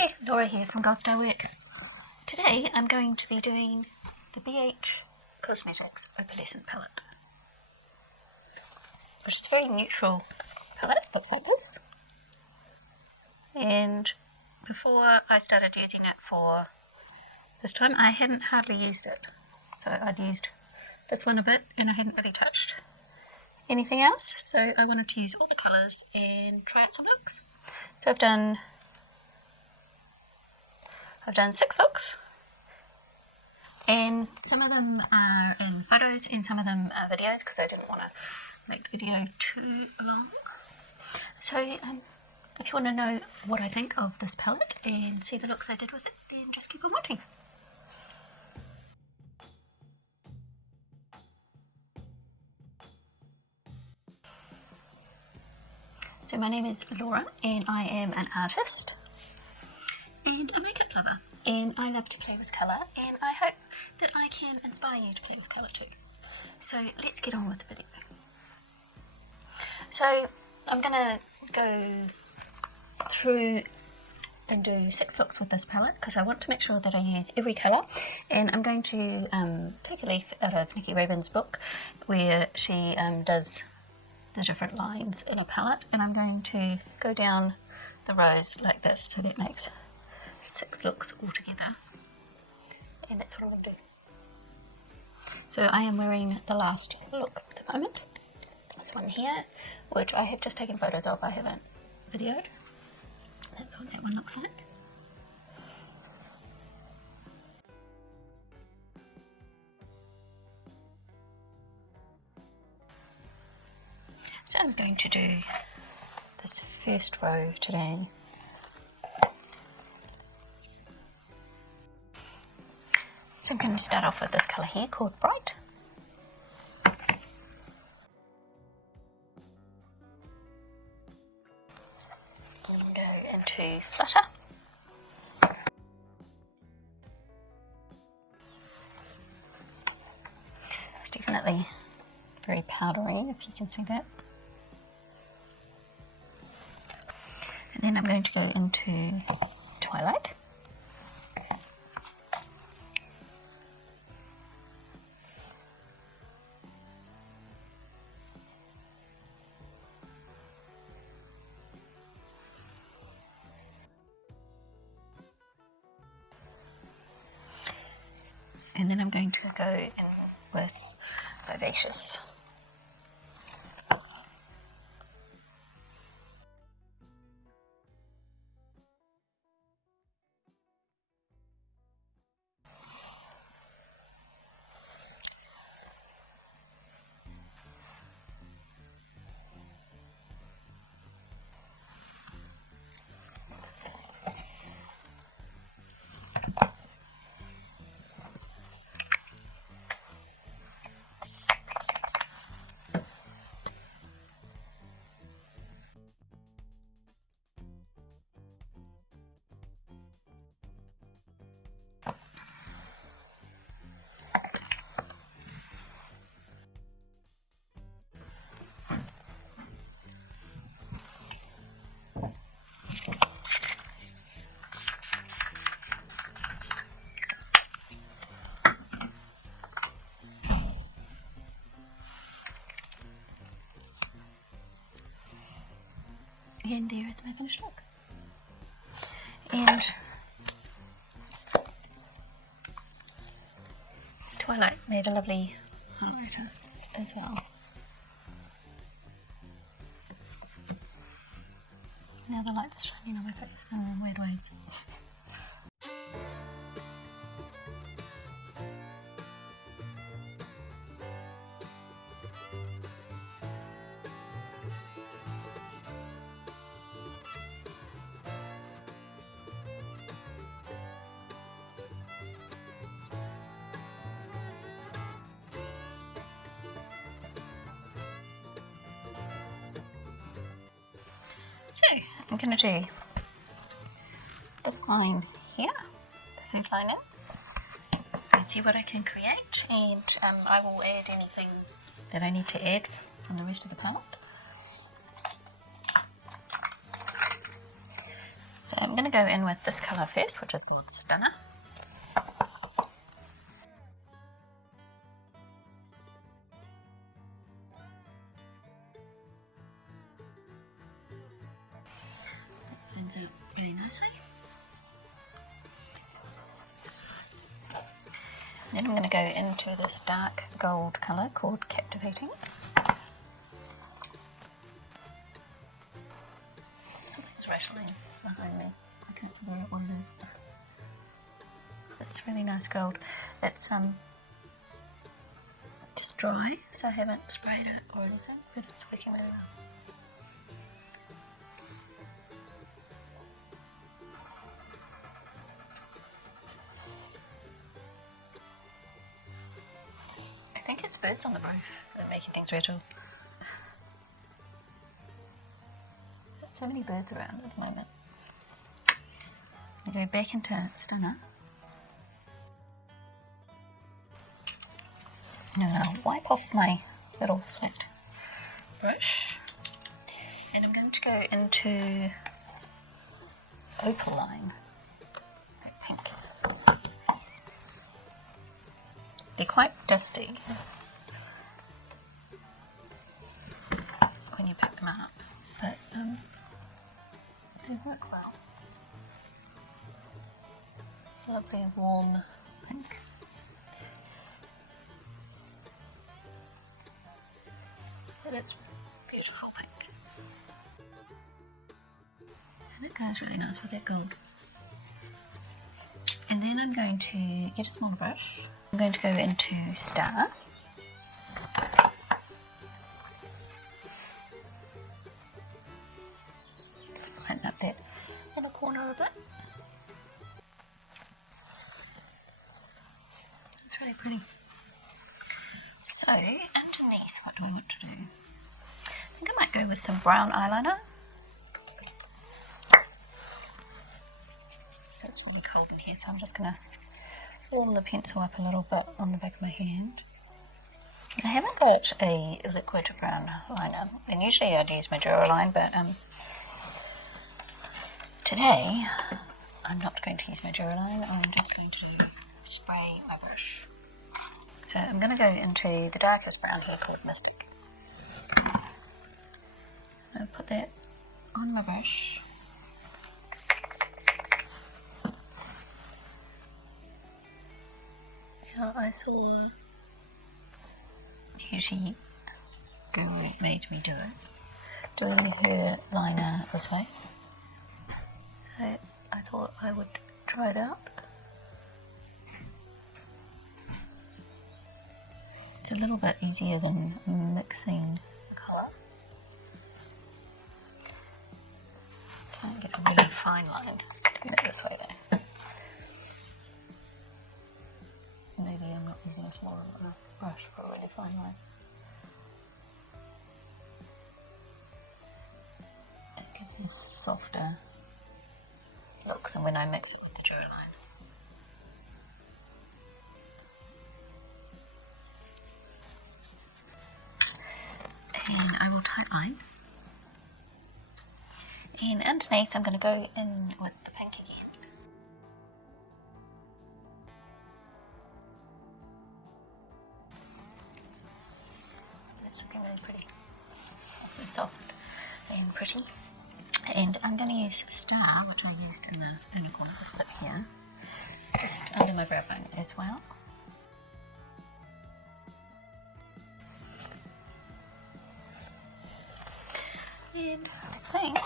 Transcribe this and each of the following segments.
Hey, Laura here from Gold Star Work. Today I'm going to be doing the BH Cosmetics Opalescent palette, which is a very neutral palette, looks like this. And before I started using it for this time, I hadn't hardly used it. So I'd used this one a bit and I hadn't really touched anything else. So I wanted to use all the colours and try out some looks. So I've done 6 looks, and some of them are in photos and some of them are videos because I didn't want to make the video too long. So if you want to know what I think of this palette and see the looks I did with it, then just keep on watching. So my name is Laura and I am an artist and a makeup lover, and I love to play with colour, and I hope that I can inspire you to play with colour too. So let's get on with the video. So I'm going to go through and do 6 looks with this palette because I want to make sure that I use every colour, and I'm going to take a leaf out of Nikki Raven's book where she does the different lines in a palette, and I'm going to go down the rows like this, so that makes 6 looks altogether, and that's what I'm going to do. So I am wearing the last look at the moment, this one here, which I have just taken photos of, I haven't videoed. That's what that one looks like. So I'm going to do this first row today. So I'm going to start off with this colour here called Bright. And go into Flutter. It's definitely very powdery, if you can see that. And then I'm going to go into Twilight. And then I'm going to go in with Vivacious. And there is my finished look. And Twilight made a lovely highlighter as well. Now the light's shining on my face in weird ways. So I'm going to do this line here, the third line in, and see what I can create, and I will add anything that I need to add from the rest of the palette. So I'm going to go in with this colour first, which is the Stunner. Blends out really nicely. Then I'm going to go into this dark gold colour called Captivating. Something's rattling behind me. I can't figure out what it is. It's really nice gold. It's just dry, so I haven't sprayed it or anything, but it's working really well. I think it's birds on the roof that are making things rattle. So many birds around at the moment. I go back into Stunner. And I'll wipe off my little flat brush. And I'm going to go into Opaline. That pink. They're quite dusty when you pick them up, but they work well. It's a lovely warm pink. But it's beautiful pink. And it goes really nice with that gold. And then I'm going to get a smaller brush. I'm going to go into Star. Brighten up that inner corner a bit. It's really pretty. So, underneath, what do I want to do? I think I might go with some brown eyeliner. So it's really cold in here, so I'm just going to warm the pencil up a little bit on the back of my hand. I haven't got a liquid brown liner, and usually I'd use my Duraline, but today I'm not going to use my Duraline. I'm just going to spray my brush. So I'm going to go into the darkest brown here called Mystic. I'll put that on my brush. Now I saw usually girl made me do it, doing her liner this way. So I thought I would try it out. It's a little bit easier than mixing the colour. Can't get a really fine line doing it this way though. Maybe I'm not using a small enough brush for a really fine line. It gives a softer look than when I mix it with the Duraline. And I will tightline. And underneath I'm going to go in with the pink again. It's looking really pretty. It's so soft and pretty. And I'm going to use Star, which I used in the inner corner, this bit here, just under my brow bone as well. And I think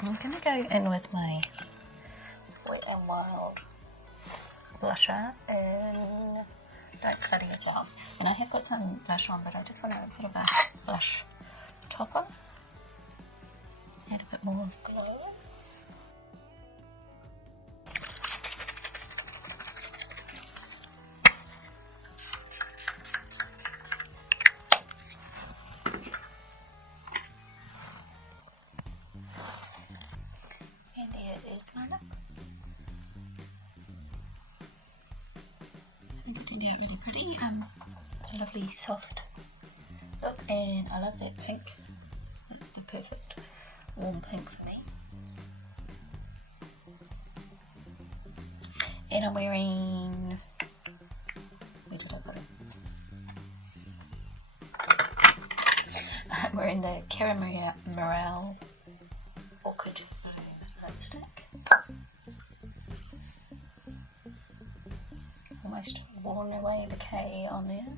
I'm going to go in with my Wet n Wild blusher in Don't Clutter Yourself. And I have got some blush on, but I just want to put a blush topper. Add a bit more glow. And there is my look. I think it turned out really pretty. It's a lovely soft look, and I love that pink. That's the perfect warm pink for me. And I'm wearing, where did I put it? I'm wearing the Caramel Orchid lipstick. Almost worn away the K on there.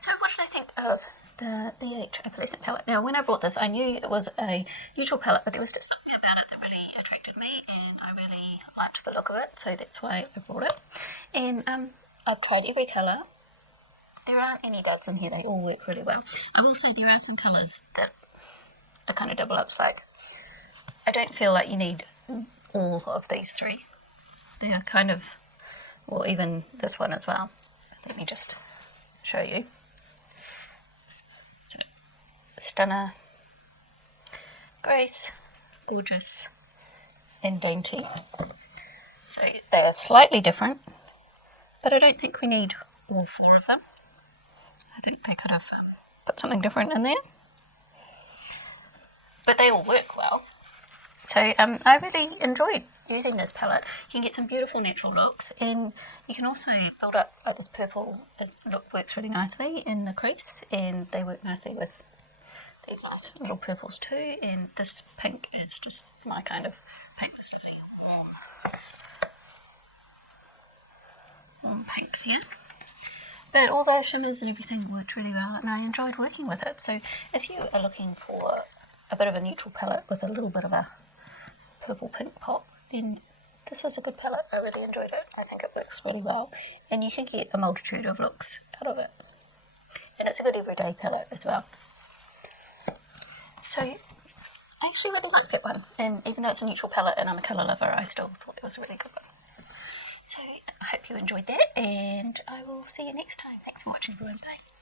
So what did I think of the BH Opalescent palette? Now when I bought this I knew it was a neutral palette, but there was just something about it that really attracted me and I really liked the look of it, so that's why I bought it. And I've tried every colour. There aren't any duds in here, they all work really well. I will say there are some colours that are kind of double ups, like I don't feel like you need all of these three. They are kind of, or even this one as well. Let me just show you. So, Stunner, Grace, Gorgeous, and Dainty. So they are slightly different, but I don't think we need all four of them. I think they could have put something different in there. But they all work well. So I really enjoyed using this palette. You can get some beautiful natural looks, and you can also build up like this purple look works really nicely in the crease, and they work nicely with these nice little purples too. And this pink is just my kind of pink, this warm pink here. But all those shimmers and everything worked really well, and I enjoyed working with it. So if you are looking for a bit of a neutral palette with a little bit of a purple pink pop, then this is a good palette. I really enjoyed it. I think it works really well, and you can get a multitude of looks out of it, and it's a good everyday palette as well. So I actually really liked that one, and even though it's a neutral palette and I'm a colour lover, I still thought it was a really good one. So I hope you enjoyed that, and I will see you next time. Thanks for watching everyone. Bye.